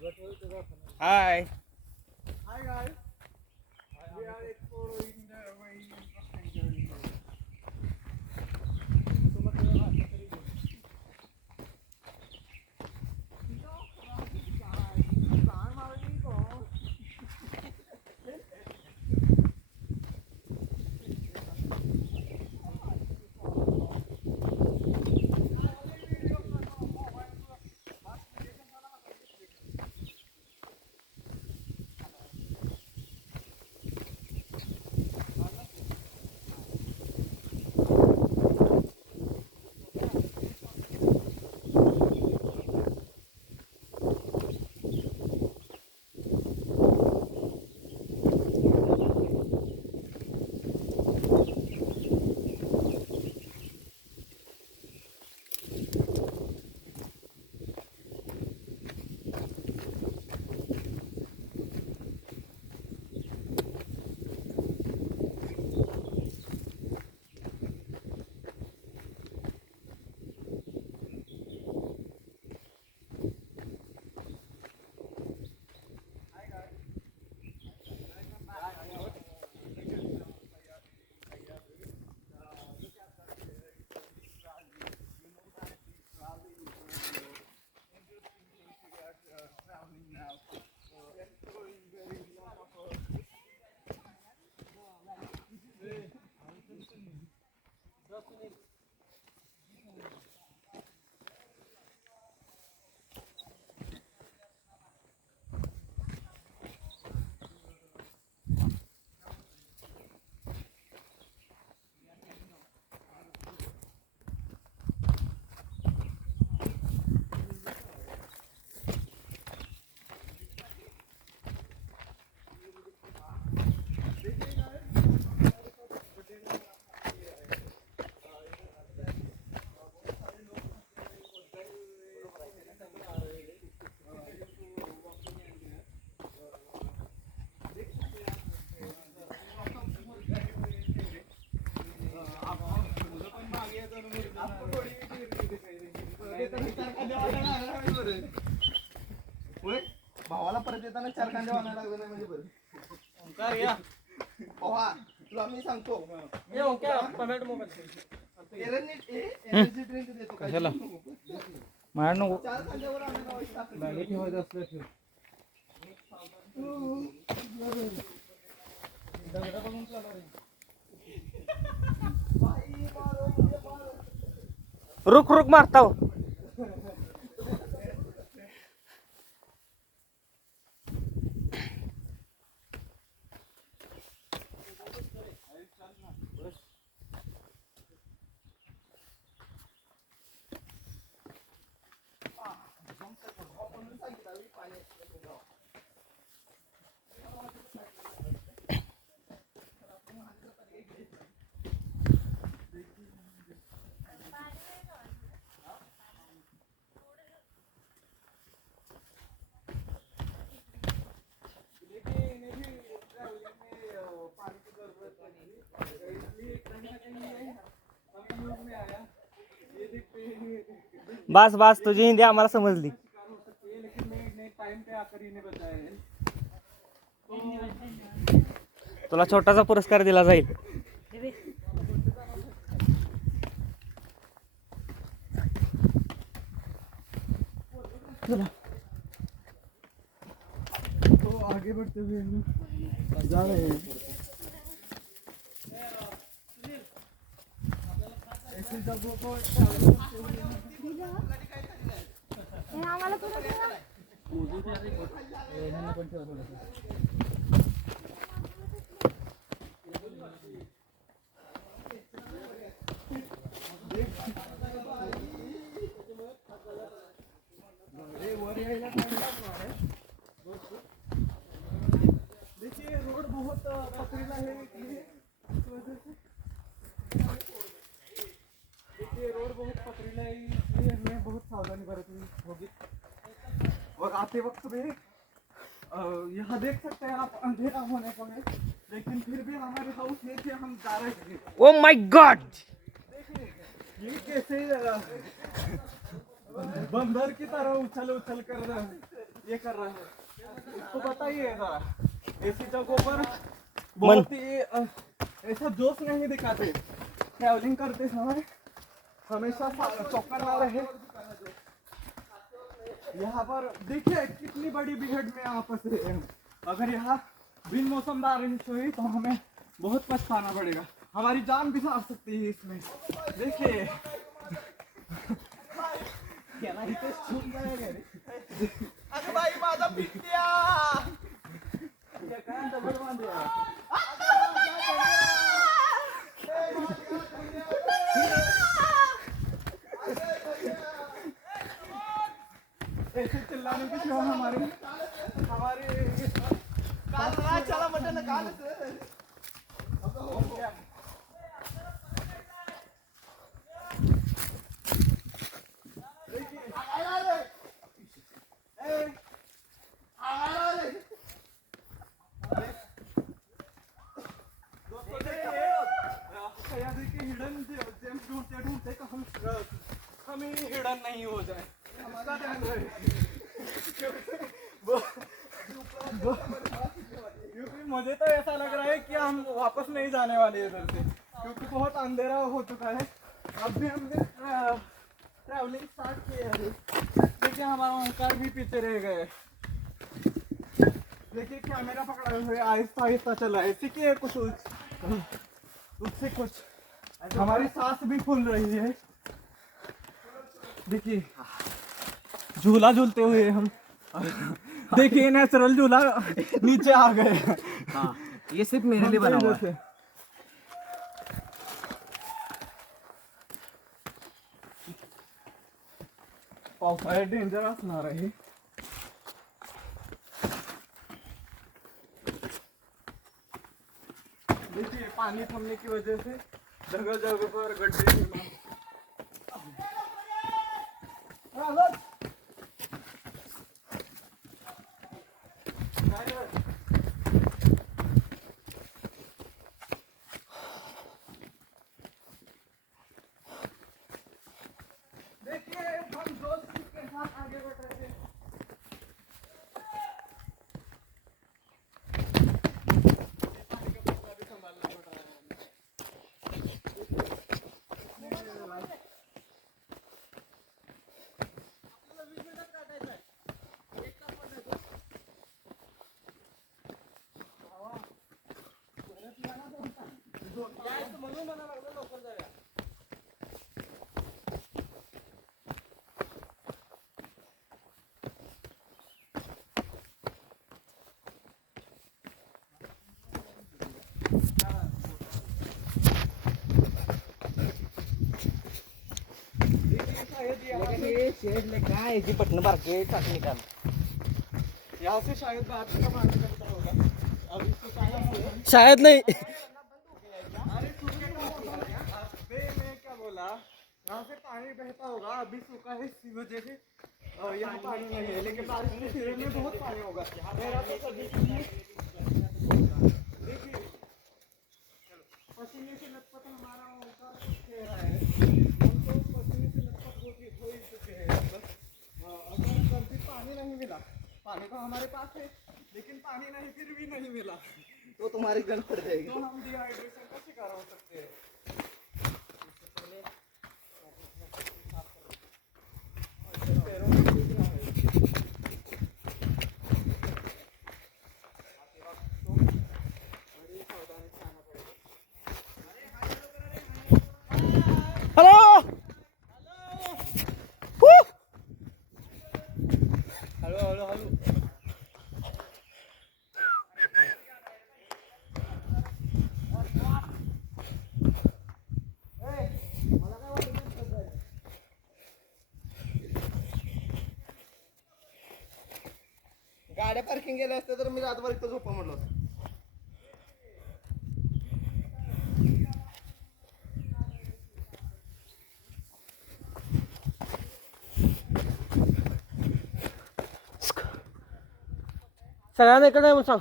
Hi. Hi guys, we are exploring the very interesting journey. भावाला परत येताना 4 कांदे वाढायला लागले नाही म्हणजे बरं ओंकार या भावा तुला मी सांगतो ये ओंकार कमेंट एनर्जी ड्रिंक देतो कशाला? मार नको. 4 कांद्यावर आणायला गाडी ठेवायचं असलं ठेव दगडा बघून चालू रे रुक रुक मारता हो. बस बस तुझी हिंदी आम्हाला समजली. तुला छोटासा पुरस्कार दिला जाईल. तो आगे बढ़ते हुए जा रहे हैं ऐसे डब्बों को आम्हाला थोडं द्या. देखिए रोड बहुत पथरीला है इस वजह से देखिए रोड बहुत पथरीला है इसलिए हमें बहुत सावधानी बरतनी होगी और आते वक्त भी यहाँ देख सकते हैं आप अंधेरा होने पर लेकिन फिर भी हमारे हाउस नीचे हम जा रहे थे. Oh my God. ये कैसे बंदर की तरह उछल उछल कर ये कर रहा है, इसको बताइए जरा। एसी जगहों पर बहुत ही ऐसा जोश नहीं दिखाते, ट्रैवलिंग करते समय हमेशा चौकन्ना रहे। यहाँ पर देखिए कितनी बड़ी भीड़ में आपस में, अगर यहाँ बिन मौसम बारिश हुई तो हमें बहुत पछताना पड़ेगा, हमारी जान भी जा सकती है इसमें। देखिए अगं बाई माझा पित्या ऐसे चिल्लाने के सिवा हमारे काल चला म्हटलं ना काल हिडन ढूंढते ढूंढते हम ही हिडन नहीं हो जाए, इसका ध्यान रहे। क्योंकि मुझे तो ऐसा लग रहा है कि हम वापस नहीं जाने वाले इधर से, क्योंकि बहुत अंधेरा हो चुका है। अब भी हमने ट्रैवलिंग स्टार्ट किया है, देखिए हमारा ओंकार भी पीछे रह गए। देखिए कैमरा पकड़ा हुए आहिस्ता आहिस्ता चला है, सीखिए कुछ उससे कुछ हमारी सांस भी फूल रही है। देखिए झूला झूलते हुए हम देखिए नेचुरल झूला नीचे आ गए। हाँ ये सिर्फ मेरे लिए बना हुआ है। पावसाळ्यात डेंजर असणार आहे। देखिए पानी थमने की वजह से जगह जगह पर गड्ढे देखिए हम दोस्त के साथ आगे बढ़ रहे हैं। पटन भर के चाक निकाल। यहाँ से शायद बात का पानी करता होगा, अभी तो शायद नहीं, अरे मैं क्या बोला, यहाँ से पानी बहता होगा, अभी सूखा है इसी वजह से यहाँ पानी नहीं है, लेकिन बारिश के सीजन में बहुत पानी होगा। मेरा तो सभी देखिए पसीने से लथपथ हमारा ओंकार चेहरा है, हम तो पसीने से लथपथ हो ही चुके हैं। अगर कभी पानी नहीं मिला, पानी तो हमारे पास है लेकिन पानी नहीं फिर भी नहीं मिला तो तुम्हारी गन पड़ जाएगी। तो हम डिहाइड्रेशन का शिकार हो सकते हैं। हेलो हेलो हेलो हेलो गाड्या पार्किंग केल्या असत्या तर मी रातभर इथं झोपा म्हटलं होतं. सगळ्यांना इकडे आहे म्हणून सांग.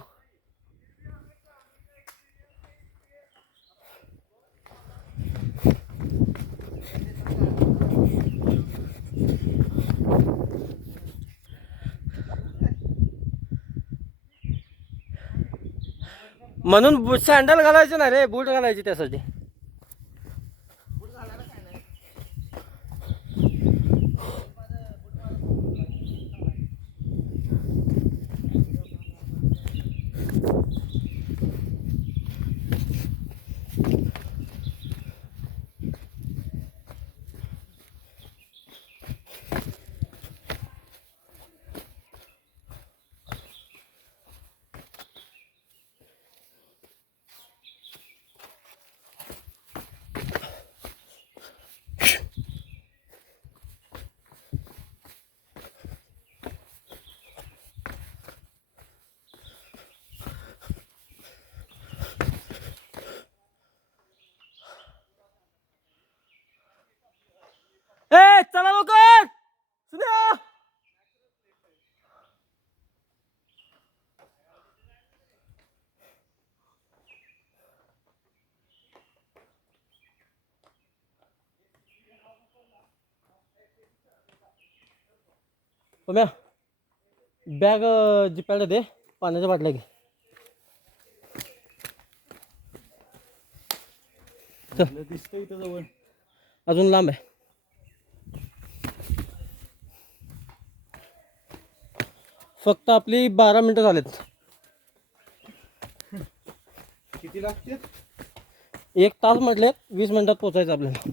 म्हणून सँडल घालायचे नाही रे, बूट घालायचे त्यासाठी. ए चला लवकर सुन्या. बॅग जिपायला दे, पाण्याच्या बाटल्या घे. दिसतंय इथं जवळ. अजून लांब आहे. फक्त आपली 12 मिनिटं झालेत. किती लागते? 1 तास म्हटले, 20 मिनिटात पोचायचं आपल्याला.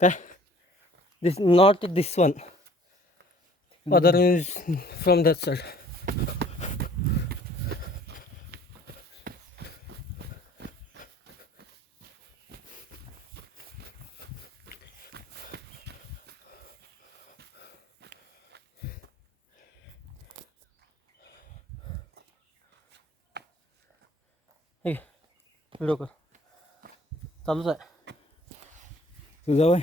काय this not this one, other means from that side. Video कर, चालूच आहे. तुझा वय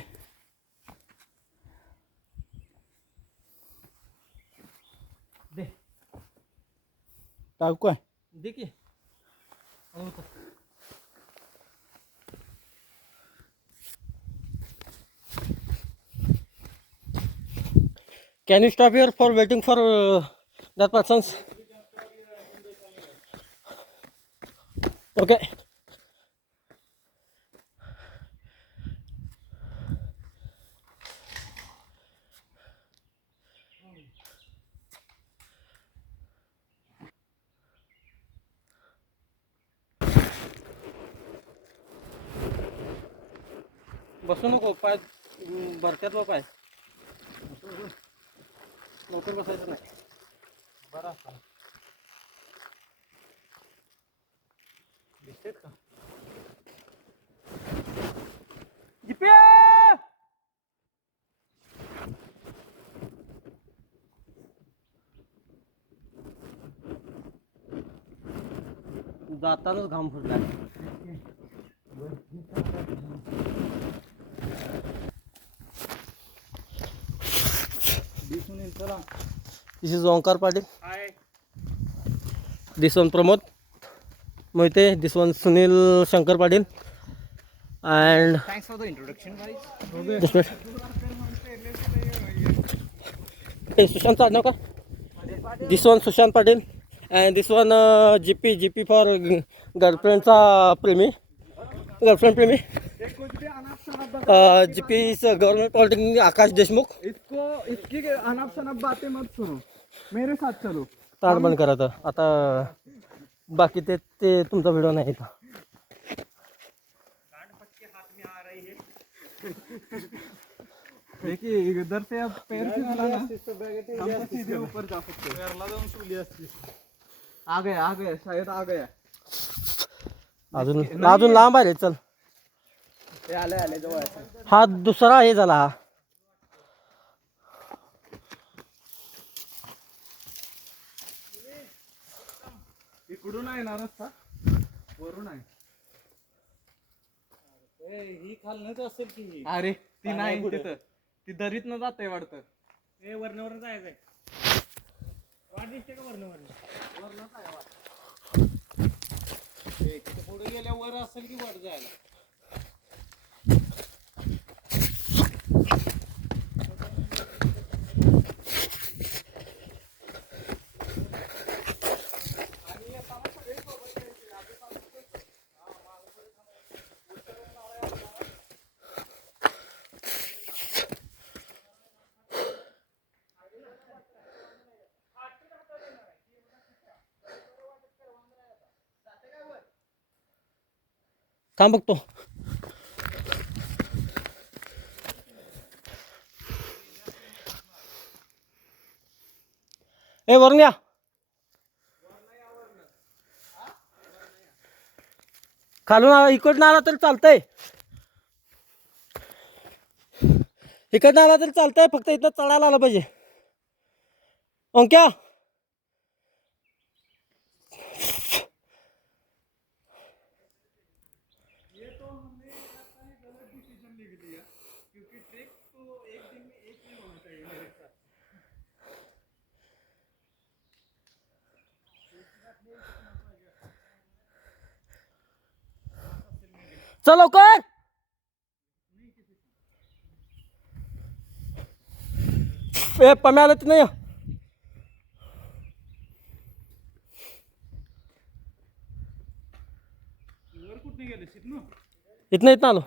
दे टाकू आहे. दे की. Can you stop here for waiting for that person's? Okay. बसू नको पाय भरत्यात पाय लवकर बसायचं नाही. बरा असा दिसतेत का जिप्या जातानाच घाम फुटला. दिसून येईल चला. This is Omkar Patil. Hi. This one Pramod Mohite. This one Sunil Shankar Patil. And thanks for the introduction guys. This Sushant आडनाव का. This one Sushant Patil. And this one G P for गर्लफ्रेंडचा प्रेमी. गर्लफ्रेंड प्रेमी. एक कुछ भी अनाप शनाप G P is government polytechnic Akash Deshmukh. इसकी अनाप शनाप बातें मत सुनो, मेरे साथ चलो. तार बंद करा तर आता बाकी ते तुमचा व्हिडिओ नाही येत. देखिए इधर से अब पैर से चलाना, हम तो सीधे ऊपर जा सकते हैं. आ गया शायद आ गया. अजून लांब आहे रे. चल ये आले जवळ आहे. हा दुसरा हे झाला. हा इकडून आहे ना रस्ता, वरून आहे. ही खालनच असेल की. अरे ती नाही तिथं, ती दरीत न जाते वाटतं. ए वरणावर जायचंय. वाट दिसते का वरणावर. पुढे गेल्या वर असेल की वर जायला. थांब बघतो. ए वरून या. खालून इकडनं आला तरी चालतंय. इकडनं आला तरी चालतंय, फक्त इथं चढायला आलं पाहिजे. ओंक्या चल लवकर. पम्या आलं तर नाही. वर कुठे गेले शिकनो. इथनं आलो.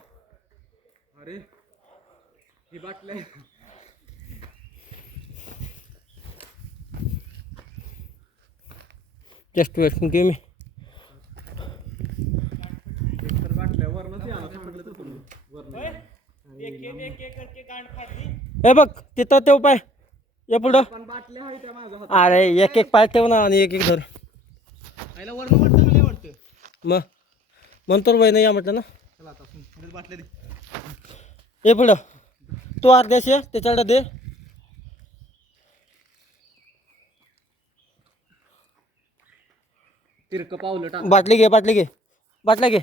अरे ही बाटल्या जस्ट वेट गिव मी. एकतर बाटल्या वरनच यायला म्हटलं तर तुम्ही वरन. एक करके गांड फाडली. हे बघ तिथं तेव पाय. ये पुढं. पण बाटल्या आहे त्या माझ्या हातात. अरे एक एक पाय ठेव ना आणि एक धर. आईला वरन वाटतं का नाही वाटतं. मग म्हणतो वय नाही या म्हटलं ना. चला आता पुढे बाटल्या दे. ये पुढं. तू अर्ध्याशी ये त्याच्याकडे दे. तिरक पावलं टाक. बाटली घे बाटल्या घे. बाटल्या दे.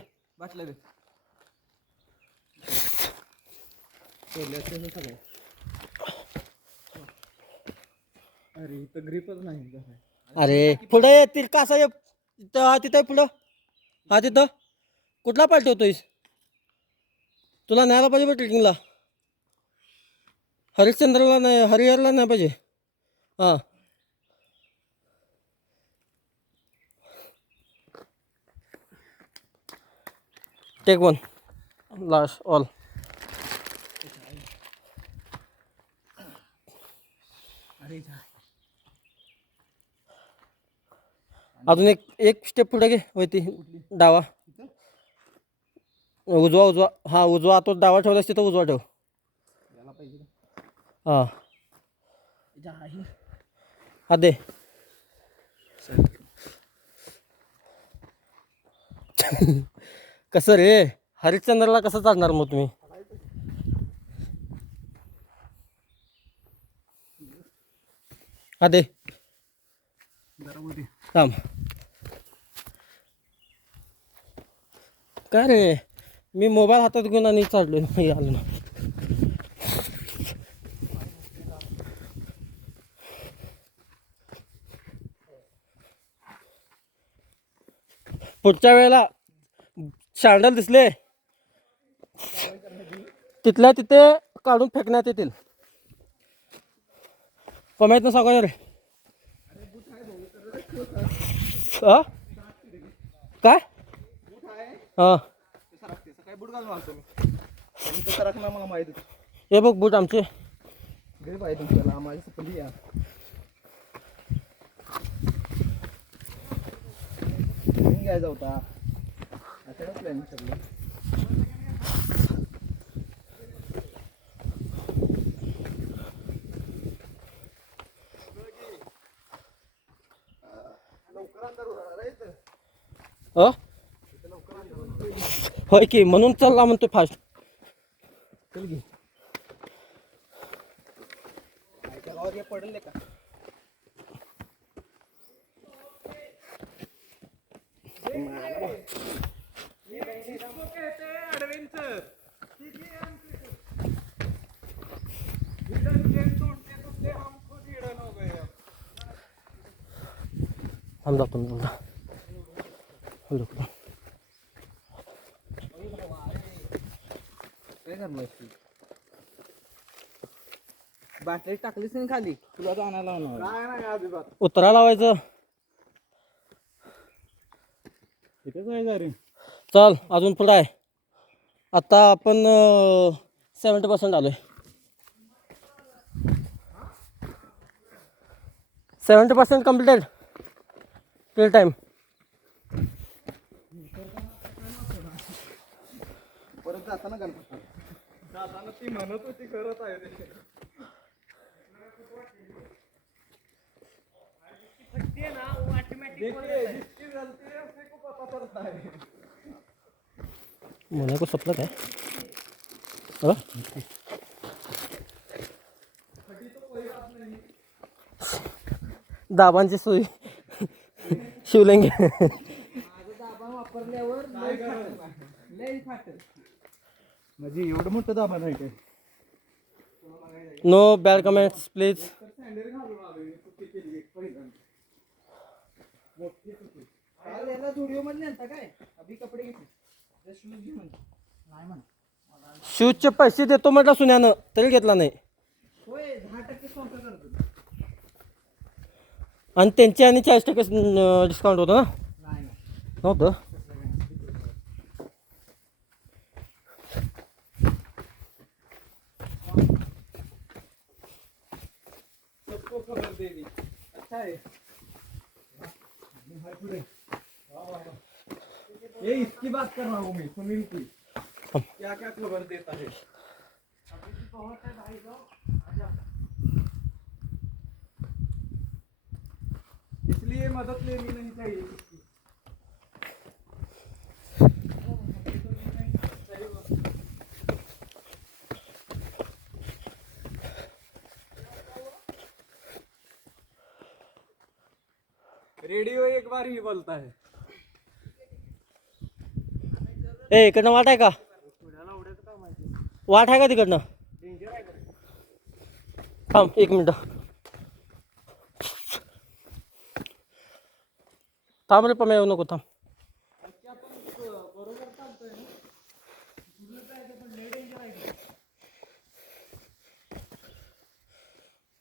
अरे इथं ग्रिपच नाही. अरे पुढे ये तिरका असा ये. तिथं पुढं. हा तिथं कुठला पाय ठेवतोयस. तुला न्यायला पाहिजे बघ ट्रेकिंगला. हरिश्चंद्रला नाही, हरिहरला नाही पाहिजे. हां टेक वन लास्ट ऑल. अजून एक स्टेप पुढे घे. होती डावा. उजवा हां उजवा तो डावा ठेवलास तिथं उजवा ठेव हां हा दे कसं रे हरिश्चंद्रला कसं चालणार मग तुम्ही हा दे थांब काय रे मी मोबाईल हातात घेऊन आणि चाललो नाही आलो ना पुढच्या वेळेला शँडल दिसले तिथल्या तिथे काढून फेकण्यात येतील कमायत ना सांगा रे काय हां सकाळी बूट घालून आलतो मी सरक ना मला माहिती हे बघ बूट आमचे घे पाहिजे तुमच्याला माझी सपली या घ्यायचा होता आता प्लॅन सगळं होय की म्हणून चालला म्हणतो फास्ट चल घे गावात पडेल का हम जातो मी काय करणार बाटली टाकलीच नाही खाली तुला तर आणायला लावणार काय नाही अजिबात उतरा लावायचं तिथे जायचं रे चल अजून पुढं आहे आता आपण 70% आलोय 70% कम्प्लीटेड टिल टाइम परत जाताना गणपती जाताना ती म्हणत होती करत आहे ते फटते ना ऑटोमॅटिक जिसकी गलती है उसी को पता चलता है मला को सपलं काय दाबांची सोय शिवलिंग वापरल्यावर लई फाटेल म्हणजे एवढं मोठं दाबा नाही काय no bad comments please sandal घालून आलोय चुकी केली एक पहिल्यांदा मोठी चुकी काल याला स्टुडिओ मध्ये नेलता काय अभि कपडे घेतले शूज घे म्हणजे नाही म्हण शूजचे पैसे देतो म्हटलं सुन्यानं तरी घेतला नाही होय 10% स्पॉन्सर करतो आणि त्यांचे आणि 40% डिस्काउंट होतं ना नाही नव्हतं सबको खबर देगी अच्छा है ये इसकी बात कर रहा हूँ मैं सुनील की क्या क्या खबर देता है इसलिए मदद लेनी नहीं चाहिए किसकी रेडियो एक बार ही बोलता है ए इकडनं वाट आहे का वाट आहे का तिकडनं थांब 1 मिनिट थांब रे पम्या येऊ नको थांब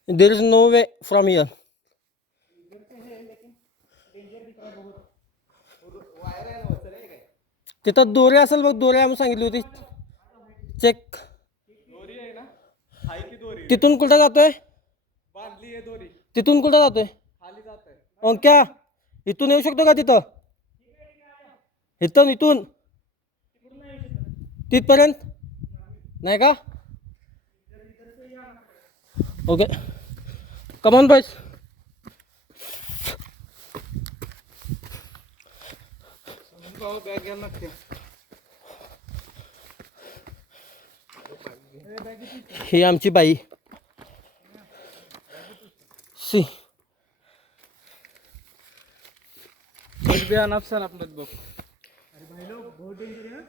there is no way from here तिथं दोरे असेल बघ दोरे आम्ही सांगितली होती चेक दोरी आहे ना हाय की दोरी तिथून कुठं जातोय बांधली आहे दोरी तिथून कुठं जातोय खाली जात आहे अंक्या इथून येऊ शकतो का तिथं इथून तिथपर्यंत नाही का ओके कमॉन बॉयज बॅग घ्यायला लागते. ही आमची बाई सी बियाण आपसान आपलं बघ. अरे भाई लोग बहुत डेंजर है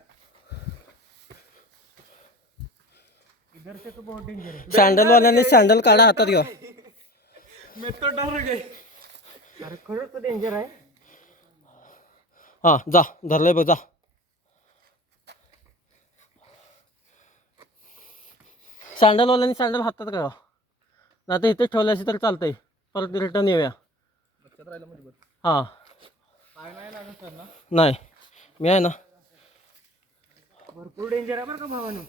इधर से तो बहुत डेंजर है. सँडलवाल्याने सँडल काढा हातात घ्या. मी तो डर गई. अरे खरंच तो डेंजर आहे. हां जा धरलंय बघ जा. सँडलवाल्याने सँडल हातात घ्या. नाही तर इथे ठेवलं असेल तर चालतंय. परत रिटर्न येऊया. लक्षात राहिलं म्हणजे बघ. हां काय नाही लागत सर ना. नाही मी आहे ना. भरपूर डेंजर आहे बरं का भावानो.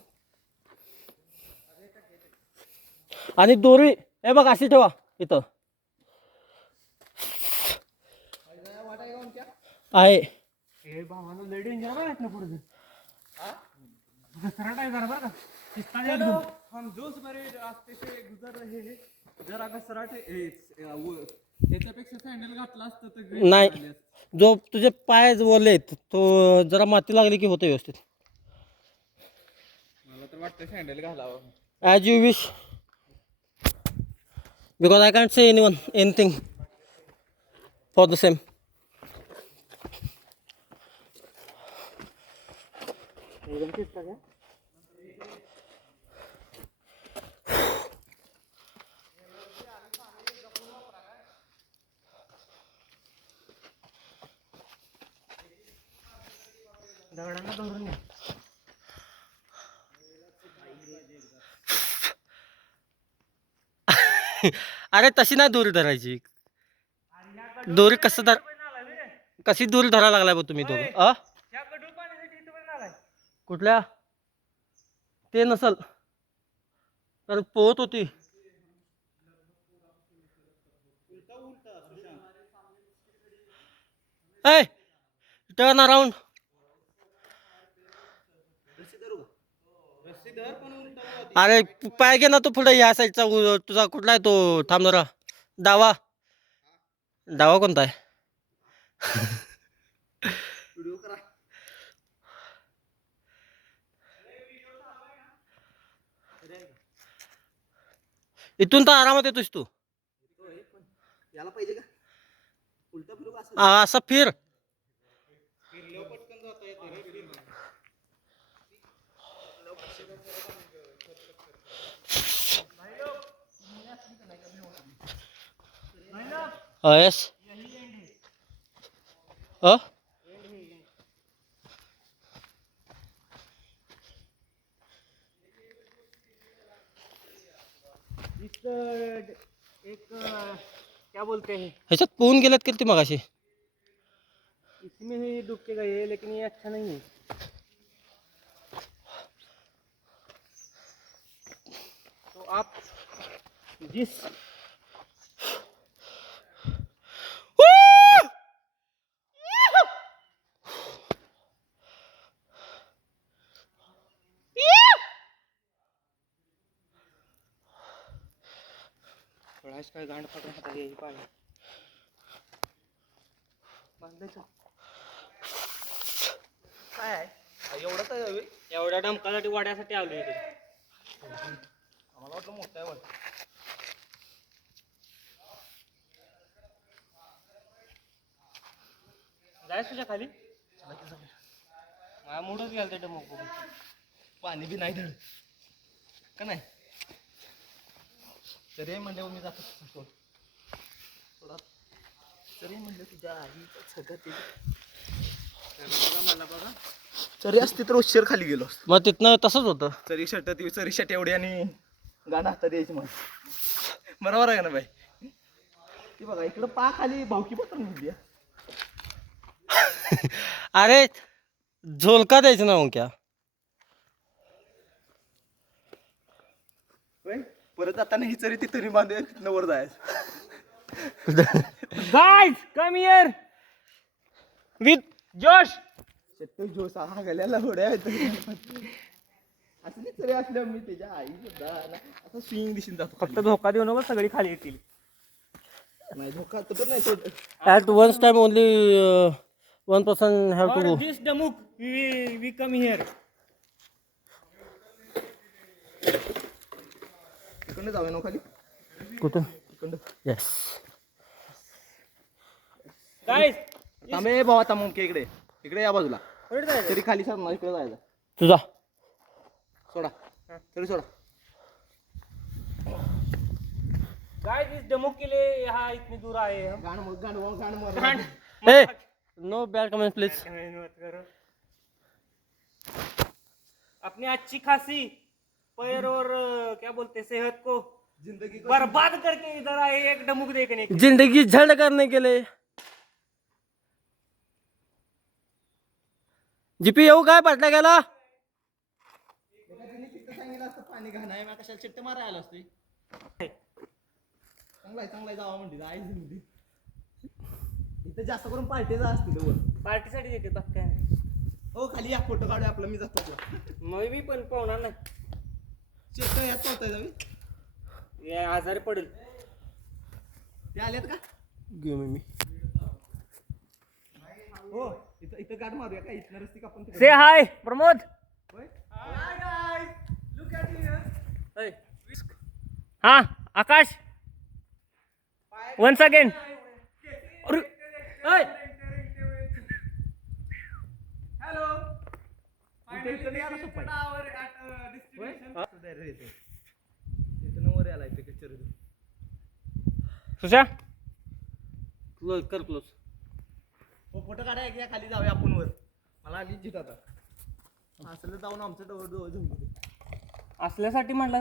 आणि दोरी हे बघ अशी ठेवा इथं आहे. हे भावानो लय डेंजर आहे ना पुढे. सरळ आहे जरा बरं का. शिस्ता द्या एकदम. हम जोश भरे रास्ते से गुजर रहे हैं. जर अगर सराटे ह्याच्यापेक्षा सँडल घातला असतं तर great नाही झाली असती. जो तुझे पाय ओलेत तो जरा माती लागली की होतं व्यवस्थित. मला तर वाटतं सँडल घालावं. As you wish because I can't say anything for the same. एकदम शिस्ता द्या. दगडांना धरून घ्या. अरे तशी नाही दोरी धरायची. दोरी कशी दोरी धरायला लागलाय बघ तुम्ही दोघं. या गढूळ पाण्यासाठी इथं पण आलाय. कुठल्या ते नसल तर पोहत होती. ए टर्न अराउंड. अरे पाय घे ना तो पुढे या साईडचा तुझा कुठला आहे तो. थांब जरा. डावा डावा कोणता आहे. इथून तर आरामात येतोस तू. याला पाहिजे का उलटा फिरू का असं? असं फिर. यस एक क्या बोलते हैं ह्याच्यात पोहून गेल्यात की ती मगाशी. इसमें ही डूब के गए लेकिन ये अच्छा नहीं है. तो आप जिस थोड़ा इसका गांड पकड़ था यही पानी बांधायचं काय आहे एवढं काय हवे. एवढ्या डमकासाठी वाड्यासाठी आलो इथे. आम्हाला वाटलं मोठं आहे वाटतं. जायच तुझ्या खाली माझ्या मूडच गेला ते डमक बघून. पाणी बी नाही धड का नाही. तरी म्हणल्यावर मी जातो सोड. थोडा तरी म्हणलं तुझ्या आई सगळं मला बघा तरी असते तर उशीर खाली गेलो असतो. मग तिथनं तसंच होतं. चरी शर्ट एवढी आणि गाणं हातात द्यायची मग बरोबर आहे का ना बाई. ती बघा इकडं पा खाली भावकी पत्र म्हणली. अरे झोलका द्यायचं ना मग क्या. परत आता नाही चरी तिथं बांधूया तिथनं वर जायचं. गाइस कम हियर विथ जोश. शेट्टू जोसा हा गेल्याला होड्या असं नाही तरी असल्या मी त्याच्या आई सुद्धा असं स्विंग दिसून जातो फक्त धोका देऊ नको सगळी खाली येतील. नाही धोका तर नाही सोड. At one time only one person have to For go. this Damuk, we come here. तिकडनं जाऊया ना खाली कुठं? तिकडं Yes. Guys, थांबे बाबा थांब इकडे इकडे या बाजूला कुठे जायचं? तरी खाली सर इकडे जायचं तुझा. सोडा तरी सोडा. Guys, इस Damuk के लिए यहाँ इतनी दूर आए हम. गाण गांड. Hey, no bad comments please. मत करो. अपनी अच्छी खासी पैर और क्या बोलते हैं, सेहत को जिंदगी बर्बाद करके इधर आए एक डमुक देखने के लिए. जिंदगी झंड करने के लिए. जीपी येऊ काय पाटला गेला? सांगितलं असतं पाणी घाण आहे मग कशाला चिट्ट मारायला आला असते. चांगलाय जावा म्हणते आई म्हणते इथं जास्त करून पार्टीचा असतील वर. पार्टीसाठी देते बाकी काय नाही. हो खाली या फोटो काढूया आपला मी जातो मग मी पण पाहुणार नाही. चिट्ट यात पाहताय जावी हे आजारी पडेल. ते आलेत का घेऊ मी. हो इथं इथं गाठ मारूया का इथनं रस्ती का आपण से हाय प्रमोद. हाँ आकाश वंस अगेन. सुशा क्लोज कर क्लोज. फोटो काढाय या खाली जाऊया आपण वर. मला आली जिथ आता असलं जाऊन आमचं डोळ जमतो असल्यासाठी म्हणलं.